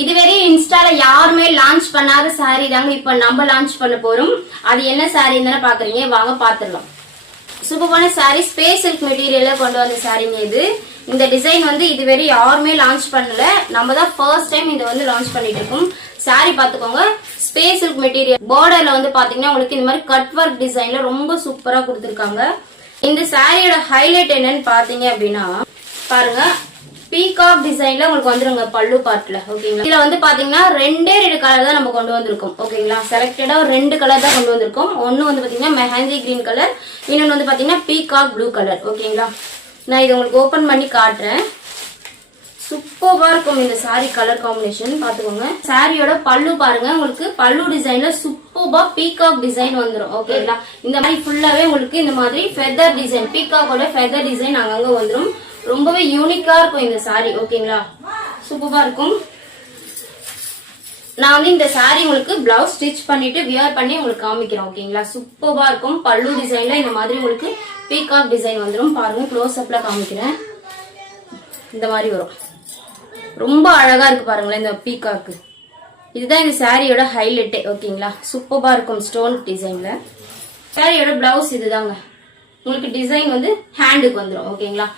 இதுவரை இன்ஸ்டால யாருமே லான்ச் பண்ணாத சாரி தாங்க இப்ப நம்ம லான்ச் பண்ண போறோம். அது என்ன சாரி தானே பாக்குறீங்க, வாங்க பாத்துடலாம். சூப்பரான சாரி, ஸ்பேஸ் சில்க் மெட்டீரியல்ல கொண்டு வந்த சாரிங்க இது. இந்த டிசைன் வந்து இதுவரை யாருமே லான்ச் பண்ணல, நம்ம தான் ஃபர்ஸ்ட் டைம் இதை வந்து லான்ச் பண்ணிட்டு இருக்கோம். சாரி பாத்துக்கோங்க, ஸ்பேஸ் சில்க் மெட்டீரியல். பார்டர்ல வந்து பாத்தீங்கன்னா உங்களுக்கு இந்த மாதிரி கட் ஒர்க் டிசைன்ல ரொம்ப சூப்பரா கொடுத்திருக்காங்க. இந்த சாரியோட ஹைலைட் என்னன்னு பாத்தீங்க அப்படின்னா பாருங்க, பீகாக் டிசைன்ல உங்களுக்கு வந்துருங்க பல்லு பார்ட்ல. ஓகேங்களா, இதுல வந்து பாத்தீங்கன்னா ரெண்டு கலர் தான் நம்ம கொண்டு வந்திருக்கோம். ஓகேங்களா, செலக்டடா ஒரு 2 கலர் தான் கொண்டு வந்திருக்கோம். ஒன்னு வந்து பாத்தீங்கன்னா மெஹந்தி கிரீன் கலர், இன்னொன்னு வந்து பாத்தீங்கன்னா பீகாக் ப்ளூ கலர். ஓகேங்களா, நான் இதை உங்களுக்கு ஓபன் பண்ணி காட்டுறேன். சூப்பரா இருக்கும் இந்த சாரி கலர் காம்பினேஷன். பாத்துக்கோங்க, சாரியோட பல்லு பாருங்க, உங்களுக்கு பல்லு டிசைன்ல சூப்பரா பீகாக் டிசைன் வந்துடும். ஓகேங்களா, இந்த மாதிரி ஃபுல்லாவே உங்களுக்கு இந்த மாதிரி ஃபெதர் டிசைன், பீகாக்கோட ஃபெதர் டிசைன் அங்கங்க வந்துடும். ரொம்பவே யூனிக்கா இருக்கும் இந்த சாரி. ஓகேங்களா, சூப்பரா இருக்கும். நான் வந்து இந்த சாரி உங்களுக்கு பிளவுஸ் ஸ்டிச் பண்ணிட்டு வியர் பண்ணி உங்களுக்கு காமிக்கிறேன். ஓகேங்களா, சூப்பரா இருக்கும். பல்லு டிசைன்ல இந்த மாதிரி உங்களுக்கு பீகாக் டிசைன் வந்துடும். பாருங்க, க்ளோஸ் அப்ல காமிக்கிறேன். இந்த மாதிரி வரும், ரொம்ப அழகா இருக்கு பாருங்களேன் இந்த பீகாக்கு. இதுதான் இந்த சாரியோட ஹைலைட். ஓகேங்களா, சூப்பரா இருக்கும் ஸ்டோன் டிசைன்ல. சாரியோட பிளவுஸ் இதுதாங்க. உங்களுக்கு டிசைன் வந்து ஹேண்டுக்கு வந்துடும். ஓகேங்களா.